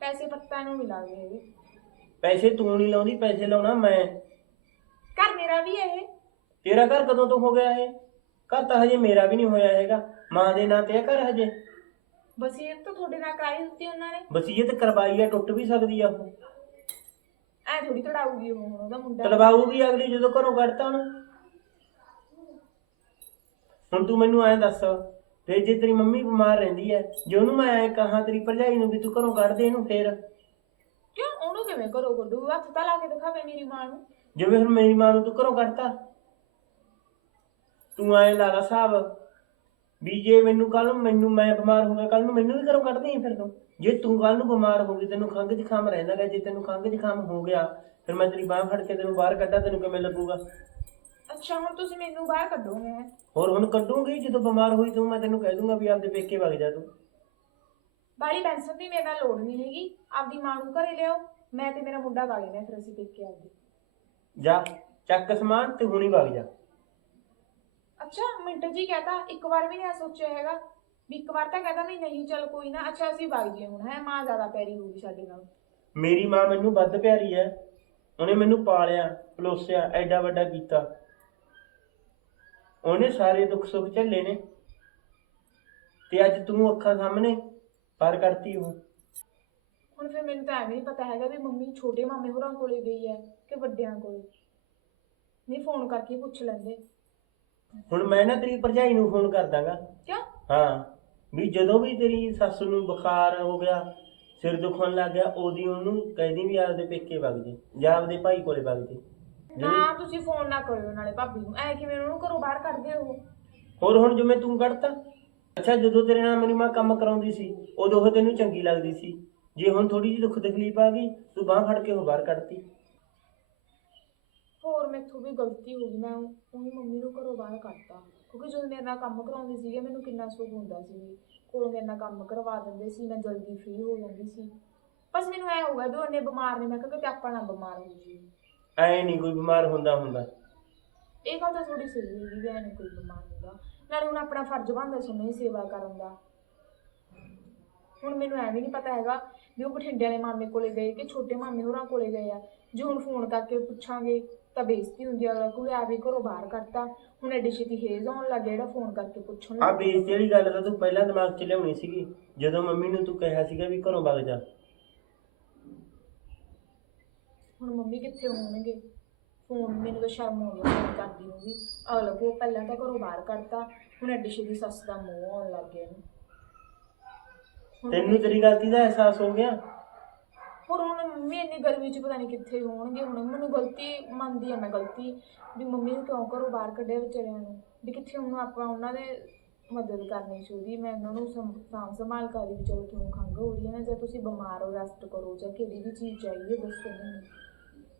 ਪੈਸੇ ਪੱਤਾ ਨੂੰ ਲੱਗਦੇ ਹੈਗੇ। ਪੈਸੇ ਤੂੰ ਨਹੀਂ ਲਾਉਂਦੀ ਪੈਸੇ ਲਾਉਣਾ ਮੈਂ। ਘਰ ਮੇਰਾ ਵੀ ਇਹ। ਤੇਰਾ ਘਰ ਕਦੋਂ ਤੋਂ ਹੋ ਗਿਆ ਇਹ? ਘਰ ਤਾਂ ਹਜੇ ਮੇਰਾ ਵੀ ਨਹੀਂ ਹੋਇਆ ਹੈਗਾ। ਮਾਂ ਦੇ ਨਾਂ ਤੇ ਆ ਘਰ ਹਜੇ? ਵਸੀਅਤ ਤਾਂ ਤੁਹਾਡੇ ਨਾਲ ਕਰਾਈ ਦਿੱਤੀ ਉਹਨਾਂ ਨੇ। ਵਸੀਅਤ ਕਰਵਾਈ ਆ ਟੁੱਟ ਵੀ ਸਕਦੀ ਆ ਉਹ। ਐ ਥੋੜੀ ਤੜਾਊਗੀ ਉਹ ਹੁਣ ਉਹਦਾ ਮੁੰਡਾ। ਤਲਵਾਊਗੀ ਅਗਲੀ ਜਦੋਂ ਘਰੋਂ ਕੱਢਤਾ ਉਹਨੂੰ। ਹੁਣ ਤੂੰ ਮੈਨੂੰ ਐਂ ਦੱਸ ਤੇ ਜੇ ਤੇਰੀ ਮੰਮੀ ਬਿਮਾਰ ਰਹਿੰਦੀ ਹੈ ਜੇ ਉਹਨੂੰ ਮੈਂ ਐਂ ਕਹਾਂ ਤੇਰੀ ਭਰਜਾਈ ਨੂੰ ਵੀ ਤੂੰ ਘਰੋਂ ਕੱਢ ਦੇ ਇਹਨੂੰ ਫੇਰ। ਕਿਉਂ? ਉਹਨੂੰ ਕਿਵੇਂ ਕਰੋ ਕੱਢੂ? ਹੱਥ ਤਾਂ ਲਾ ਕੇ ਦਿਖਾਵੇ ਮੇਰੀ ਮਾਂ ਨੂੰ। ਜਿਵੇਂ ਹੁਣ ਮੇਰੀ ਮਾਂ ਨੂੰ ਤੂੰ ਘਰੋਂ ਕੱਢਤਾ। ਤੂੰ ਐਂ ਲਾ ਲਾ ਹਿਸਾਬ ਵੀ ਜੇ ਮੈਨੂੰ ਕੱਲ ਨੂੰ ਮੈਨੂੰ ਮੈਂ ਬਿਮਾਰ ਹੋ ਗਿਆ ਕੱਲ ਨੂੰ ਮੈਨੂੰ ਵੀ ਘਰੋਂ ਕੱਢ ਦੇਈਂ ਫਿਰ ਤੂੰ। ਜੇ ਤੂੰ ਕੱਲ ਨੂੰ ਬਿਮਾਰ ਹੋ ਗਈ ਤੈਨੂੰ ਖੰਘ ਜ਼ੁਕਾਮ ਰਹਿੰਦਾ ਗਾ ਜੇ ਤੈਨੂੰ ਖੰਘ ਜ਼ੁਕਾਮ ਹੋ ਗਿਆ ਫਿਰ ਮੈਂ ਤੇਰੀ ਬਾਹ ਫੜ ਕੇ ਤੈਨੂੰ ਬਾਹਰ ਕੱਢਾਂ ਤੈਨੂੰ ਕਿਵੇਂ ਲੱਗੂਗਾ? ਅੱਛਾ ਹੁਣ ਤੁਸੀਂ ਮੈਨੂੰ ਬਾਹਰ ਕੱਢੋਗੇ? ਹੋਰ ਹੁਣ ਕੱਢੂਗੀ ਜਦੋਂ ਬਿਮਾਰ ਹੋਈ ਤੂੰ ਮੈਂ ਤੈਨੂੰ ਕਹਿ ਦੂੰਗਾ ਵੀ ਆਪਦੇ ਪੇਕੇ ਵਗ ਜਾ ਤੂੰ। ਬਾਲੀ ਪੈਨਸ਼ਨ ਦੀ ਮੇਰੇ ਨਾਲ ਲੋੜ ਨਹੀਂ ਹੈਗੀ। ਆਪਦੀ ਮਾਂ ਨੂੰ ਘਰੇ ਲਿਆਓ। ਮੈਂ ਤੇ ਮੇਰਾ ਮੁੰਡਾ ਵਗ ਜਾਣਾ ਫਿਰ ਅਸੀਂ ਪੇਕੇ ਆਪਦੇ ਜਾ ਚੱਕ ਸਮਾਨ ਤੇ ਹੁਣੀ ਵਗ ਜਾ। ਅੱਛਾ ਮਿੰਟ ਜੀ ਕਹਤਾ ਇੱਕ ਵਾਰ ਵੀ ਨਹੀਂ ਸੋਚਿਆ ਹੈਗਾ। ਵੀ ਇੱਕ ਵਾਰ ਤਾਂ ਕਹਤਾ ਵੀ ਨਹੀਂ ਚਲ ਕੋਈ ਨਾ। ਅੱਛਾ ਅਸੀਂ ਵਗ ਜੀ ਹੁਣ ਹੈ ਮਾਂ ਜ਼ਿਆਦਾ ਪੈਰੀ ਹੋਊਗੀ ਸਾਡੇ ਨਾਲ। ਮੇਰੀ ਮਾਂ ਮੈਨੂੰ ਵੱਧ ਪਿਆਰੀ ਹੈ ਉਹਨੇ ਮੈਨੂੰ ਪਾਲਿਆ ਪਲੋਸਿਆ ਐਡਾ ਵੱਡਾ ਕੀਤਾ। ਉਹਨੇ ਸਾਰੇ ਦੁੱਖ ਸੁੱਖ ਝੱਲੇ ਨੇ। ਤੇ ਅੱਜ ਤੂੰ ਅੱਖਾਂ ਸਾਹਮਣੇ ਪਾਰ ਕਰਤੀ ਉਹ। ਹੁਣ ਫਿਰ ਮੈਨੂੰ ਤਾਂ ਐਵੇਂ ਨਹੀਂ ਪਤਾ ਹੈਗਾ ਵੀ ਮੰਮੀ ਛੋਟੇ ਮਾਮੇ ਹੋਰਾਂ ਕੋਲੇ ਗਈ ਹੈ ਕਿ ਵੱਡਿਆਂ ਕੋਲੇ। ਨਹੀਂ ਫੋਨ ਕਰਕੇ ਪੁੱਛ ਲੈਂਦੇ। ਹੁਣ ਮੈਂ ਨਾ ਤੇਰੀ ਭਰਜਾਈ ਨੂੰ ਫੋਨ ਕਰ ਦਾਂਗਾ। ਕਿਉਂ? ਹਾਂ ਵੀ ਜਦੋਂ ਵੀ ਤੇਰੀ ਸੱਸ ਨੂੰ ਬੁਖਾਰ ਹੋ ਗਿਆ ਸਿਰ ਦੁਖਣ ਲੱਗ ਗਿਆ ਉਹਦੀ ਉਹਨੂੰ ਕਹਿਦੀ ਵੀ ਆਪਦੇ ਪੇਕੇ ਵਗ ਜੇ ਜਾਂ ਆਪਦੇ ਭਾਈ ਕੋਲੇ ਵਗ ਜੇ। ਨਾ ਤੁਸੀਂ ਫੋਨ ਨਾ ਕਰਿਓ ਨਾਲੇ ਭਾਬੀ ਨੂੰ। ਐ ਕਿਵੇਂ ਉਹਨੂੰ ਘਰੋਂ ਬਾਹਰ ਕੱਢਦੇ ਹੋ? ਹੋਰ ਹੁਣ ਜਿਵੇਂ ਤੂੰ ਕੱਢਤਾ। ਅੱਛਾ ਜਦੋਂ ਤੇਰੇ ਨਾਲ ਮੇਰੀ ਮਾਂ ਕੰਮ ਕਰਾਉਂਦੀ ਸੀ ਉਦੋਂ ਉਹ ਤੈਨੂੰ ਚੰਗੀ ਲੱਗਦੀ ਸੀ। ਜੇ ਹੁਣ ਥੋੜੀ ਜਿਹੀ ਦੁੱਖ ਤਕਲੀਫ ਆ ਗਈ ਤੂੰ ਬਾਹ ਫੜ ਕੇ ਉਹ ਬਾਹਰ ਕੱਢਤੀ। ਹੋਰ ਮੈਥੋਂ ਵੀ ਗਲਤੀ ਹੋ ਗਈ ਮੈਂ ਉਹੀ ਮੰਮੀ ਨੂੰ ਘਰੋਂ ਬਾਹਰ ਕੱਢਤਾ। ਕਿਉਂਕਿ ਜਦੋਂ ਮੇਰੇ ਨਾਲ ਕੰਮ ਕਰਾਉਂਦੀ ਸੀ ਮੈਨੂੰ ਕਿੰਨਾ ਸੁੱਖ ਹੁੰਦਾ ਸੀ। ਕੋਲੋਂ ਮੇਰੇ ਨਾਲ ਕੰਮ ਕਰਵਾ ਦਿੰਦੇ ਸੀ ਮੈਂ ਜਲਦੀ ਫ੍ਰੀ ਹੋ ਜਾਂਦੀ ਸੀ। ਬਸ ਮੈਨੂੰ ਐ ਹੋਗਾ ਵੀ ਉਹਨੇ ਬਿਮਾਰ ਨੇ ਮੈਂ ਕਿਹਾ ਕਿ ਆਪਾਂ ਨਾ ਬਿਮਾਰ ਹੋ ਜੀ ਐ ਨਹੀਂ ਕੋਈ ਬਿਮਾਰ ਹੁੰਦਾ ਹੁੰਦਾ। ਇਹ ਗੱਲ ਤਾਂ ਥੋੜੀ ਸਹੀ ਹੈਗੀ ਵੀ ਐ ਨਹੀਂ ਕੋਈ ਬਿਮਾਰ ਹੁੰਦਾ। ਨਾਲੇ ਹੁਣ ਆਪਣਾ ਫਰਜ਼ ਬਣਦਾ ਸੀ ਉਹਨਾਂ ਦੀ ਸੇਵਾ ਕਰਨ ਦਾ। ਹੁਣ ਮੈਨੂੰ ਐਵੇਂ ਨਹੀਂ ਪਤਾ ਹੈਗਾ ਵੀ ਉਹ ਬਠਿੰਡੇ ਵਾਲੇ ਮਾਮੇ ਕੋਲੇ ਗਏ ਕਿ ਛੋਟੇ ਮਾਮੇ ਹੋਰਾਂ ਕੋਲੇ ਗਏ ਆ। ਜੇ ਹੁਣ ਫੋਨ ਕਰਕੇ ਪੁੱਛਾਂਗੇ ਤਾਂ ਬੇਇੱਜ਼ਤੀ ਹੁੰਦੀ ਆ ਅਗਲਾ ਕੋਈ ਆਵੇ ਘਰੋਂ ਬਾਹਰ ਕੱਢਤਾ। ਹੁਣ ਐਡੀ ਛੇਤੀ ਹੇਜ਼ ਆਉਣ ਲੱਗ ਗਿਆ ਜਿਹੜਾ ਫੋਨ ਕਰਕੇ ਪੁੱਛਣ ਆ ਲੱਗ ਬੇਇੱਜ਼ਤੀ ਵਾਲੀ ਗੱਲ ਤਾਂ ਤੂੰ ਪਹਿਲਾਂ ਦਿਮਾਗ 'ਚ ਲਿਆਉਣੀ ਸੀਗੀ ਜਦੋਂ ਮੰਮੀ ਨੂੰ ਤੂੰ ਕਿਹਾ ਸੀਗਾ ਵੀ ਘਰੋਂ ਵਗ ਜਾ। ਹੁਣ ਮੰਮੀ ਕਿੱਥੇ ਹੋਣਗੇ? ਫੋਨ ਮੈਨੂੰ ਤਾਂ ਸ਼ਰਮ ਆਉਂਦੀ ਆ ਫੋਨ ਕਰਦੀ ਨੂੰ ਵੀ। ਅਗਲਾ ਕੋ ਪਹਿਲਾਂ ਤਾਂ ਘਰੋਂ ਬਾਹਰ ਕੱਢਤਾ ਹੁਣ ਐਡੀ ਛੇਤੀ ਸੱਸ ਦਾ ਮੂੰਹ ਆਉਣ ਲੱਗ ਗਿਆ ਇਹਨੂੰ। ਹੁਣ ਤੈਨੂੰ ਤੇਰੀ ਗਲਤੀ ਦਾ ਅਹਿਸਾਸ ਹੋ ਗਿਆ? ਹੋਰ ਹੁਣ ਮੰਮੀ ਇੰਨੀ ਗਰਮੀ ਚ ਪਤਾ ਨਹੀਂ ਕਿੱਥੇ ਹੋਣਗੇ ਹੁਣ। ਮੈਨੂੰ ਗਲਤੀ ਮੰਨਦੀ ਆ ਮੈਂ ਗਲਤੀ ਵੀ ਮੰਮੀ ਨੂੰ ਕਿਉਂ ਘਰੋਂ ਬਾਹਰ ਕੱਢਿਆ ਵਿਚਾਰਿਆਂ ਨੂੰ? ਵੀ ਕਿੱਥੇ ਹੁਣ ਆਪਾਂ ਉਹਨਾਂ ਦੇ ਮਦਦ ਕਰਨੀ ਚਾਹੀਦੀ ਮੈਂ ਉਹਨਾਂ ਨੂੰ ਸੰ- ਸਾਂਭ ਸੰਭਾਲ ਕਰਦੀ ਵੀ ਚਲੋ ਤੁਹਾਨੂੰ ਖੰਘ ਹੋ ਰਹੀ ਹੈ ਨਾ, ਜਾਂ ਤੁਸੀਂ ਬਿਮਾਰ ਹੋ, ਰੈਸਟ ਕਰੋ, ਜਾਂ ਕਿਹੜੀ ਵੀ ਚੀਜ਼ ਚਾਹੀਦੀ ਹੈ ਦੱਸੋ ਮੈਨੂੰ।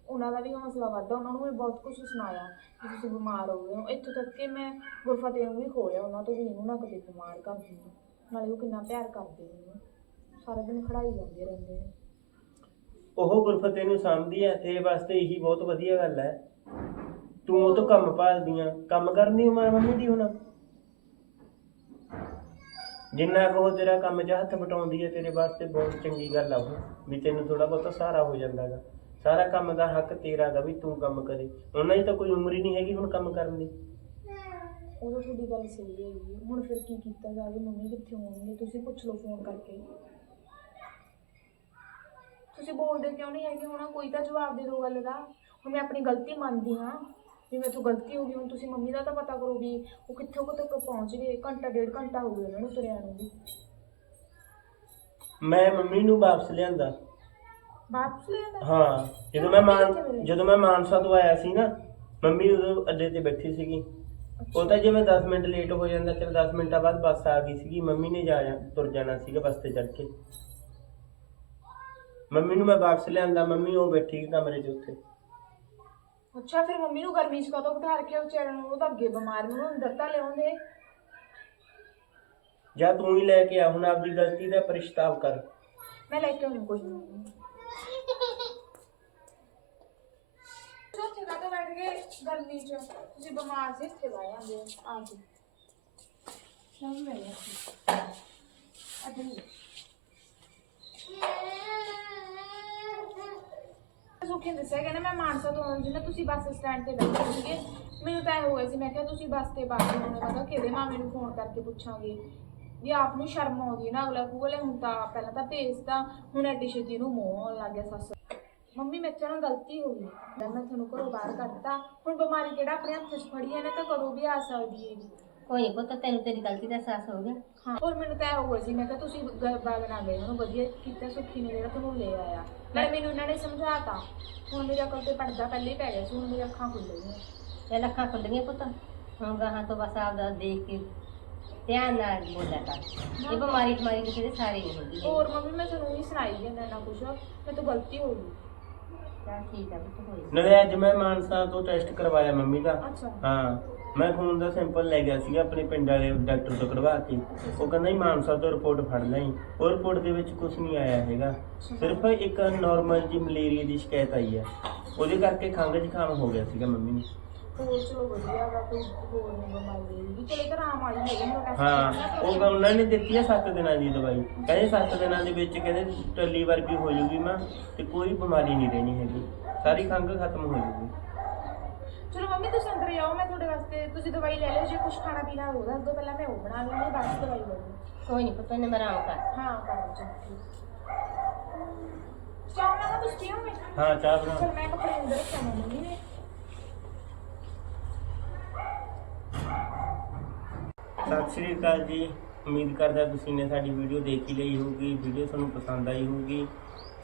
ਉਹਨਾਂ ਦਾ ਵੀ ਹੌਸਲਾ ਵੱਧਦਾ ਉਹਨਾਂ ਨੂੰ ਮੈਂ ਬਹੁਤ ਕੁਝ ਸੁਣਾਇਆ ਕਿ ਤੁਸੀਂ ਬਿਮਾਰ ਹੋ ਗਏ ਹੋ। ਇੱਥੋਂ ਤੱਕ ਕਿ ਮੈਂ ਗੁਰਫਤਿਹ ਨੂੰ ਵੀ ਖੋਇਆ, ਉਹਨਾਂ ਤੋਂ ਵੀ ਇਹਨੂੰ ਨਾ ਕਦੇ ਬਿਮਾਰ ਕਰ ਦਿੰਦੀ ਨਾਲੇ ਉਹ ਕਿੰਨਾ ਪਿਆਰ ਕਰਦੇ ਨੇ। ਸਾਰਾ ਦਿਨ ਖੜਾਈ ਜਾਂਦੇ ਰਹਿੰਦੇ ਨੇ। ਉਹ ਗੁਰਫਤੇ ਨੂੰ ਸਮਝਦੀ ਹੈ ਤੇਰੇ ਵਾਸਤੇ ਇਹੀ ਬਹੁਤ ਵਧੀਆ ਗੱਲ ਹੈ। ਤੂੰ ਉਹ ਤੋਂ ਕੰਮ ਭਾਲਦੀ ਕੰਮ ਕਰਨੀ ਉਮਰ ਮੰਮੀ ਦੀ ਹੁਣ? ਜਿੰਨਾ ਕੁ ਤੇਰਾ ਕੰਮ 'ਚ ਹੱਥ ਵਟਾਉਂਦੀ ਹੈ ਤੇਰੇ ਵਾਸਤੇ ਬਹੁਤ ਚੰਗੀ ਗੱਲ ਆ ਉਹ, ਵੀ ਤੈਨੂੰ ਥੋੜਾ ਬਹੁਤਾ ਸਹਾਰਾ ਹੋ ਜਾਂਦਾ ਸਾਰਾ ਕੰਮ ਦਾ ਹੱਕ ਤੇਰਾ ਗਾ ਵੀ ਤੂੰ ਕੰਮ ਕਰੇ। ਉਹਨਾਂ ਦੀ ਤਾਂ ਕੋਈ ਉਮਰ ਹੀ ਨਹੀਂ ਹੈਗੀ ਹੁਣ ਕੰਮ ਕਰਨ ਦੀ। ਉਹ ਤੁਹਾਡੀ ਗੱਲ ਸਹੀ ਹੈਗੀ ਹੁਣ ਫਿਰ ਕੀ ਕੀਤਾ ਜਾਵੇ? ਮੰਮੀ ਕਿੱਥੇ ਹੋਣਗੇ? ਤੁਸੀਂ ਪੁੱਛ ਲਓ ਫੋਨ ਕਰਕੇ। ਤੁਸੀਂ ਬੋਲਦੇ ਕਿਉਂ ਨਹੀਂ ਹੈਗੇ? ਹੁਣ ਕੋਈ ਤਾਂ ਜਵਾਬ ਦੇ ਦਿਓ ਗੱਲ ਦਾ। ਹੁਣ ਮੈਂ ਆਪਣੀ ਗਲਤੀ ਮੰਨਦੀ ਹਾਂ। ਵੀ ਮੈਥੋਂ ਗਲਤੀ ਹੋ ਗਈ ਹੁਣ ਤੁਸੀਂ ਮੰਮੀ ਦਾ ਤਾਂ ਪਤਾ ਕਰੋ ਵੀ ਉਹ ਕਿੱਥੋਂ ਕੁ ਤੱਕ ਪਹੁੰਚ ਗਏ? ਘੰਟਾ ਡੇਢ ਘੰਟਾ ਹੋ ਗਿਆ ਉਹਨਾਂ ਨੂੰ ਤੁਰਿਆਂ ਨੂੰ ਵੀ। ਮੈਂ ਮੰਮੀ ਨੂੰ ਵਾਪਸ ਲਿਆਂਦਾ। ਵਾਪਸ ਲੈ ਆਂਦਾ ਹਾਂ ਜਦੋਂ ਮੈਂ ਮਾਨ ਜਦੋਂ ਮੈਂ ਮਾਨਸਾ ਤੋਂ ਆਇਆ ਸੀ ਨਾ ਮੰਮੀ ਉਦੋਂ ਅੱਡੇ ਤੇ ਬੈਠੀ ਸੀਗੀ। ਉਹ ਤਾਂ ਜਿਵੇਂ 10 ਮਿੰਟ ਲੇਟ ਹੋ ਜਾਂਦਾ ਚਲ 10 ਮਿੰਟਾਂ ਬਾਅਦ ਬੱਸ ਆ ਗਈ ਸੀਗੀ ਮੰਮੀ ਨੇ ਜਾ ਜਾ- ਤੁਰ ਜਾਣਾ ਸੀਗਾ ਬੱਸ ਤੇ ਚੜ ਕੇ। ਮੰਮੀ ਨੂੰ ਮੈਂ ਵਾਪਸ ਲਿਆਂਦਾ ਮੰਮੀ ਉਹ ਬੈਠੀ ਕਮਰੇ 'ਚ ਉੱਥੇ। ਅੱਛਾ ਫਿਰ ਮੰਮੀ ਨੂੰ ਗਰਮੀ 'ਚ ਕਦੋਂ ਬਿਠਾ ਰੱਖਿਆ ਵਿਚਾਰਿਆਂ ਨੂੰ? ਉਹ ਤਾਂ ਅੱਗੇ ਬਿਮਾਰ ਨੂੰ ਅੰਦਰ ਤਾਂ ਲਿਆਉਂਦੇ। ਜਾਂ ਤੂੰ ਹੀ ਲੈ ਕੇ ਆ ਹੁਣ ਆਪਦੀ ਗਲਤੀ ਦਾ ਪਛਤਾਵ ਕਰ। ਮੈਂ ਲੈ ਕੇ ਆਉਂ ਕੋਈ ਨਹੀਂ। ਉੱਥੇ ਕਾਹਤੋਂ ਬੈਠ ਗਏ ਗਰਮੀ 'ਚ? ਤੁਸੀਂ ਬਿਮਾਰ ਸੀ ਇੱਥੇ ਬਹਿ ਜਾਂਦੇ ਹੋ ਆ ਕੇ। ਨਹੀਂ ਮੈਂ ਅੱਡੇ ਸੁਖੀ ਨੇ ਦੱਸਿਆ ਕਹਿੰਦਾ ਮੈਂ ਮਾਨਸਾ ਤੋਂ ਆਉਂਦੀ ਨਾ ਤੁਸੀਂ ਬੱਸ ਸਟੈਂਡ ਤੇ ਬੈਠੇ ਸੀਗੇ। ਮੈਨੂੰ ਤਾਂ ਇਹ ਹੋ ਗਿਆ ਸੀ ਮੈਂ ਕਿਹਾ ਤੁਸੀਂ ਬੱਸ ਤੇ ਬਾਕੀ ਹੋਣੇ ਮੈਂ ਕਿਹਾ ਕਿਹਦੇ ਮਾਮੇ ਨੂੰ ਫੋਨ ਕਰਕੇ ਪੁੱਛਾਂਗੇ। ਵੀ ਆਪ ਨੂੰ ਸ਼ਰਮ ਆਉਂਦੀ ਨਾ ਅਗਲਾ ਕੂਲੇ ਹੁਣ ਤਾਂ ਪਹਿਲਾਂ ਤਾਂ ਭੇਜਤਾ ਹੁਣ ਐਡੀ ਛੇਤੀ ਨੂੰ ਮੋਹ ਆਉਣ ਲੱਗ ਗਿਆ ਸੱਸ। ਮੰਮੀ ਮੇਰੇ ਤੋਂ ਨਾ ਗਲਤੀ ਹੋ ਗਈ। ਮੈਂ ਤੁਹਾਨੂੰ ਘਰੋਂ ਬਾਹਰ ਕੱਢਤਾ। ਹੁਣ ਬਿਮਾਰੀ ਕਿਹੜਾ ਆਪਣੇ ਹੱਥ 'ਚ ਫੜੀ ਹੈ ਨਾ ਤਾਂ ਕਦੋਂ ਵੀ ਆ ਸਕਦੀ ਹੈ ਕੋਈ ਪੁੱਤ ਤੈਨੂੰ ਤੇਰੀ ਗਲਤੀ ਦਾ ਅਹਿਸਾਸ ਹੋ ਗਿਆ। ਹਾਂ ਹੋਰ ਮੈਨੂੰ ਤਾਂ ਇਹ ਹੋ ਗਿਆ ਸੀ ਮੈਂ ਕਿਹਾ ਤੁਸੀਂ ਗ- ਬਾਗ ਨਾ ਗਏ ਉਹਨੂੰ ਵਧੀਆ ਕੀਤਾ ਸੁੱਖੀ ਨੇ ਜਿਹੜਾ ਤੁਹਾਨੂੰ ਲੈ ਆਇਆ। ਨਾਲੇ ਮੈਨੂੰ ਇਹਨਾਂ ਨੇ ਸਮਝਾਤਾ। ਹੁਣ ਮੇਰੇ ਅਕਲ ਤੇ ਪਰਦਾ ਪਹਿਲੇ ਹੀ ਪੈ ਗਿਆ ਸੀ ਹੁਣ ਮੇਰੀ ਅੱਖਾਂ ਖੁੱਲ ਗਈਆਂ। ਇਹ ਲੱਖਾਂ ਖੁੱਲ ਗਈਆਂ ਪੁੱਤ। ਹੁਣ ਗਾਹਾਂ ਤੋਂ ਬਸ ਆਪਦਾ ਦੇਖ ਕੇ ਧਿਆਨ ਨਾਲ ਬੋਲਿਆ ਕਰ। ਇਹ ਬਿਮਾਰੀ ਬਿਮਾਰੀ ਕਿਸੇ ਦੇ ਸਾਰੇ ਨਹੀਂ ਹੁੰਦੀ ਹੋਰ ਮੰਮੀ ਮੈਂ ਤੁਹਾਨੂੰ ਹੀ ਸੁਣਾਈ ਜਾਂਦਾ ਨਾ ਕੁਛ। ਮੈਂ ਤਾਂ ਗਲਤੀ ਹੋ ਗਈ। ਚੱਲ ਠੀਕ ਆ ਪੁੱਤ ਹੋਈ ਨਾਲੇ ਅੱਜ ਮੈਂ ਮਾਨਸਾ ਤੋਂ ਟੈਸਟ ਕਰਵਾਇਆ ਮੰਮੀ ਦਾ। ਅੱਛਾ। ਹਾਂ। ਮੈਂ ਖੂਨ ਦਾ ਸੈਂਪਲ ਲੈ ਗਿਆ ਸੀ ਆਪਣੇ ਪਿੰਡ ਵਾਲੇ ਡਾਕਟਰ ਤੋਂ ਕਢਵਾ ਕੇ। ਉਹ ਕਹਿੰਦਾ ਜੀ ਮਾਨਸਾ ਤੋਂ ਰਿਪੋਰਟ ਫੜ ਲਈ ਉਹ ਰਿਪੋਰਟ ਦੇ ਵਿੱਚ ਕੁਝ ਨਹੀਂ ਆਇਆ ਹੈਗਾ। ਸਿਰਫ ਇੱਕ ਨਾਰਮਲ ਜੀ ਮਲੇਰੀਆ ਦੀ ਸ਼ਿਕਾਇਤ ਆਈ ਹੈ। ਉਹਦੇ ਕਰਕੇ ਖੰਘ ਜ਼ੁਕਾਮ ਹੋ ਗਿਆ ਸੀਗਾ ਮੰਮੀ ਨੂੰ। ਹੋਰ ਚਲੋ ਵਧੀਆ ਵਾ ਕੋਈ ਹੋਰ ਨਹੀਂ ਬਿਮਾਰੀ ਵੀ। ਚਲੇ ਤਾਂ ਆਰਾਮ ਆਈ ਹੈਗੀ ਮੇਰਾ ਟੈਸਟ ਹਾਂ ਉਹ ਗ- ਉਹਨਾਂ ਨੇ ਦਿੱਤੀ ਹੈ 7 ਦਿਨਾਂ ਦੀ ਦਵਾਈ। ਕਹਿੰਦੇ 7 ਦਿਨਾਂ ਦੇ ਵਿੱਚ ਕਹਿੰਦੇ ਟੱਲੀ ਵਰਗੀ ਹੋ ਜੂਗੀ ਮਾਂ ਤੇ ਕੋਈ ਬਿਮਾਰੀ ਨਹੀਂ ਰਹਿਣੀ ਹੈਗੀ। ਸਾਰੀ ਖੰਘ ਖਤਮ ਹੋ ਜੂਗੀ ਚਲੋ ਮੰਮੀ ਤੁਸੀਂ ਅੰਦਰ ਜਾਓ ਮੈਂ ਤੁਹਾਡੇ ਵਾਸਤੇ ਤੁਸੀਂ ਦਵਾਈ ਲੈ ਲਿਓ ਜੇ ਕੁਝ ਖਾਣਾ ਪੀਣਾ ਹੋ ਦੱਸ ਦਿਓ ਪਹਿਲਾਂ ਮੈਂ ਉਹ ਬਣਾ ਲੂੰਗੀ ਬਾਅਦ 'ਚ ਦਵਾਈ ਲੈ ਲੂੰਗੀ। ਕੋਈ ਨਹੀਂ ਪੁੱਤ ਇਹਨੇ ਮੈਂ ਆਰਾਮ ਕਰ। ਹਾਂ ਕਰ ਲਓ ਚਲੋ ਚਾਹ ਨਾ ਤੁਸੀਂ ਪੀਓਗੇ ਹਾਂ ਚਾਹ ਬਣਾ। ਚਲ ਮੈਂ ਕੱਪੜੇ ਅੰਦਰ ਰੱਖਿਆ ਮੰਮੀ ਨੇ। ਸਤਿ ਸ਼੍ਰੀ ਅਕਾਲ ਜੀ। ਉਮੀਦ ਕਰਦਾ ਤੁਸੀਂ ਨੇ ਸਾਡੀ ਵੀਡੀਓ ਦੇਖ ਹੀ ਲਈ ਹੋਊਗੀ ਵੀਡੀਓ ਤੁਹਾਨੂੰ ਪਸੰਦ ਆਈ ਹੋਊਗੀ।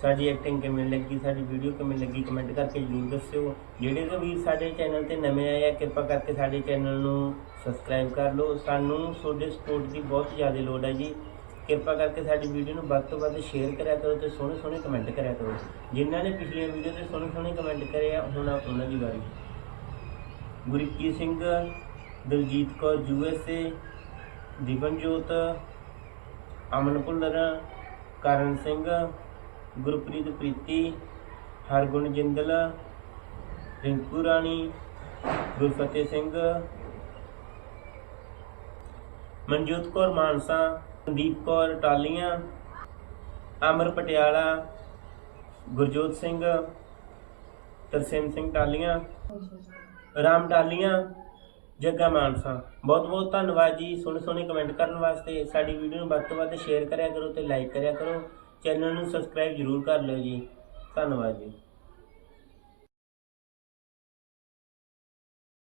ਸਾਡੀ ਐਕਟਿੰਗ ਕਿਵੇਂ ਲੱਗੀ, ਸਾਡੀ ਵੀਡੀਓ ਕਿਵੇਂ ਲੱਗੀ ਕਮੈਂਟ ਕਰਕੇ ਜ਼ਰੂਰ ਦੱਸਿਓ। ਜਿਹੜੇ ਵੀ ਵੀਰ ਸਾਡੇ ਚੈਨਲ ਤੇ ਨਵੇਂ ਆਏ ਆ, ਕਿਰਪਾ ਕਰਕੇ ਸਾਡੇ ਚੈਨਲ ਨੂੰ ਸਬਸਕ੍ਰਾਈਬ ਕਰ ਲਓ। ਸਾਨੂੰ ਤੁਹਾਡੇ ਸਪੋਰਟ ਦੀ ਬਹੁਤ ਜ਼ਿਆਦਾ ਲੋੜ ਹੈ ਜੀ। ਕਿਰਪਾ ਕਰਕੇ ਸਾਡੀ ਵੀਡੀਓ ਨੂੰ ਵੱਧ ਤੋਂ ਵੱਧ ਸ਼ੇਅਰ ਕਰਿਆ ਕਰੋ ਤੇ ਸੋਹਣੇ ਸੋਹਣੇ ਕਮੈਂਟ ਕਰਿਆ ਕਰੋ। ਜਿਨ੍ਹਾਂ ਨੇ ਪਿਛਲੀਆਂ ਵੀਡੀਓ ਤੇ ਸੋਹਣੇ ਸੋਹਣੇ ਕਮੈਂਟ ਕਰੇ ਆ, ਹੁਣ ਆ ਉਹਨਾਂ ਦੀ ਵਾਰੀ। ਗੁਰਕੀ ਸਿੰਘ, ਦਲਜੀਤ ਕੌਰ ਯੂਐਸਏ ਦਿਵਨਜੋਤ ਅਮਨ ਭੁੱਲਰ ਕਰਨ ਸਿੰਘ ਗੁਰਪ੍ਰੀਤ, ਪ੍ਰੀਤੀ, ਹਰਗੁਣ, ਜਿੰਦਲ, ਰਿੰਕੂ ਰਾਣੀ ਗੁਰਫਤਿਹ ਸਿੰਘ, ਮਨਜੋਤ ਕੌਰ ਮਾਨਸਾ, ਸੰਦੀਪ ਕੌਰ ਟਾਲੀਆਂ, ਅਮਰ ਪਟਿਆਲਾ, ਗੁਰਜੋਤ ਸਿੰਘ, ਤਰਸੇਮ ਸਿੰਘ ਟਾਲੀਆਂ, ਰਾਮ ਟਾਲੀਆਂ, ਜੱਗਾ ਮਾਨਸਾ। ਬਹੁਤ ਬਹੁਤ ਧੰਨਵਾਦ ਜੀ। ਸੋਹਣੇ ਸੋਹਣੇ ਕਮੈਂਟ ਕਰਨ ਵਾਸਤੇ ਸਾਡੀ ਵੀਡੀਓ ਨੂੰ ਵੱਧ ਤੋਂ ਵੱਧ ਸ਼ੇਅਰ ਕਰਿਆ ਕਰੋ ਤੇ ਲਾਈਕ ਕਰਿਆ ਕਰੋ। ਚੈਨਲ ਨੂੰ ਸਬਸਕ੍ਰਾਈਬ ਜ਼ਰੂਰ ਕਰ ਲਿਓ ਜੀ। ਧੰਨਵਾਦ ਜੀ।